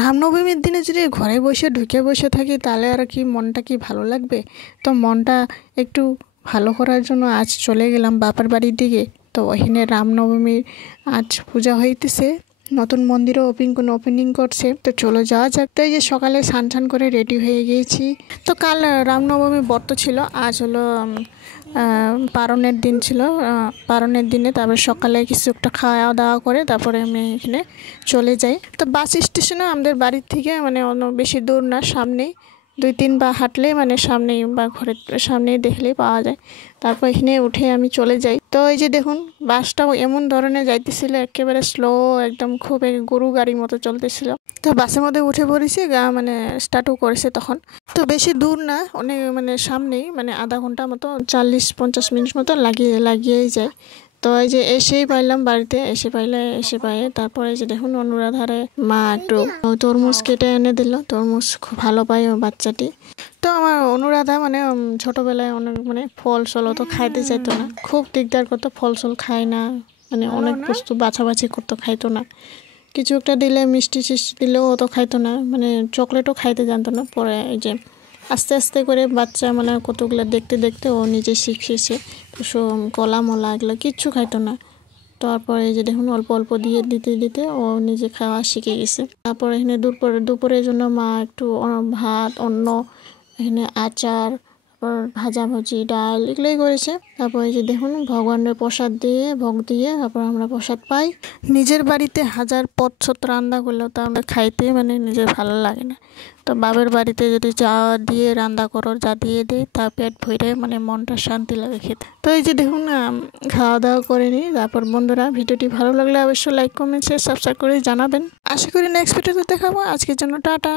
রামনবমীর দিনে যদি ঘরে বসে ঢুকে বসে থাকি তাহলে আর কি মনটা কি ভালো লাগবে। তো মনটা একটু ভালো করার জন্য আজ চলে গেলাম বাপের বাড়ির দিকে। তো ওখানে রামনবমীর আজ পূজা হইতেছে, নতুন মন্দিরও ওপেনিং করছে। তো চলো যাওয়া যাক। তো এই যে সকালে স্নান করে রেডি হয়ে গিয়েছি। তো কাল রামনবমী ব্রত ছিল, আজ হলো পারণের দিন ছিল। পারণের দিনে তারপরে সকালে কিছু একটা খাওয়া দাওয়া করে তারপরে আমি এখানে চলে যাই। তো বাস স্টেশনে আমাদের বাড়ির থেকে মানে অন্য বেশি দূর না, সামনেই 2-3 পা হাঁটলেই মানে সামনেই বা ঘরের সামনেই দেখলেই পাওয়া যায়। তারপর এখানে উঠে আমি চলে যাই। তো এই যে দেখুন বাসটাও এমন ধরনের যাইতেছিল, একেবারে স্লো, একদম খুব গরু গাড়ির মতো চলতেছিল। তো বাসের মধ্যে উঠে পড়েছি, মানে স্টার্টও করেছে তখন। তো বেশি দূর না, অনেক মানে সামনেই, মানে আধা ঘন্টা মতো, 40-50 মিনিট মতো লাগিয়েই যায়। তো এই যে এসেই পাইলাম বাড়িতে, এসে পাই তারপরে যে দেখুন অনুরাধারে মা একটু তরমুজ কেটে এনে দিল। তরমুজ খুব ভালো পায় ও বাচ্চাটি। তো আমার অনুরাধা মানে ছোটবেলায় অনেক মানে ফল সল তো খাইতে চাইতো না, খুব দিকদার করতো, ফল সল খায় না, মানে অনেক বস্তু বাছাবাছি করতো, খাইতো না। কিছু একটা দিলে মিষ্টি টিষ্টি দিলেও অত খাইতো না, মানে চকলেটও খাইতে জানতো না। পরে এই যে আস্তে আস্তে করে বাচ্চা মানে কতগুলো দেখতে দেখতে ও নিজে শিখেছে। তো কলা মলা এগুলো কিচ্ছু খাইতো না। তারপরে এই যে দেখুন অল্প অল্প দিয়ে দিতে দিতে ও নিজে খাওয়া শিখে গেছে। তারপরে এখানে দুপুরের জন্য মা একটু ভাত, অন্ন, এখানে আচার, তারপর ভাজাভুজি, ডাল এগুলোই করেছে। তারপর এই যে দেখুন ভগবানের প্রসাদ দিয়ে ভোগ দিয়ে তারপর আমরা প্রসাদ পাই। নিজের বাড়িতে হাজার পদ রান্না করলেও তো আমরা খাইতে মানে নিজের ভালো লাগে না। তো বাবার বাড়িতে যদি যা দিয়ে রান্না করো, যা দিয়ে দেয় তা পেট ভরে মানে মনটা শান্তি লাগে খেতে। তো এই যে দেখুন খাওয়া দাওয়া করে নিই। তারপর বন্ধুরা ভিডিওটি ভালো লাগলে অবশ্যই লাইক কমেন্ট শেয়ার সাবস্ক্রাইব করে জানাবেন। আশা করি নেক্সট ভিডিওতে দেখাবো। আজকের জন্য টাটা।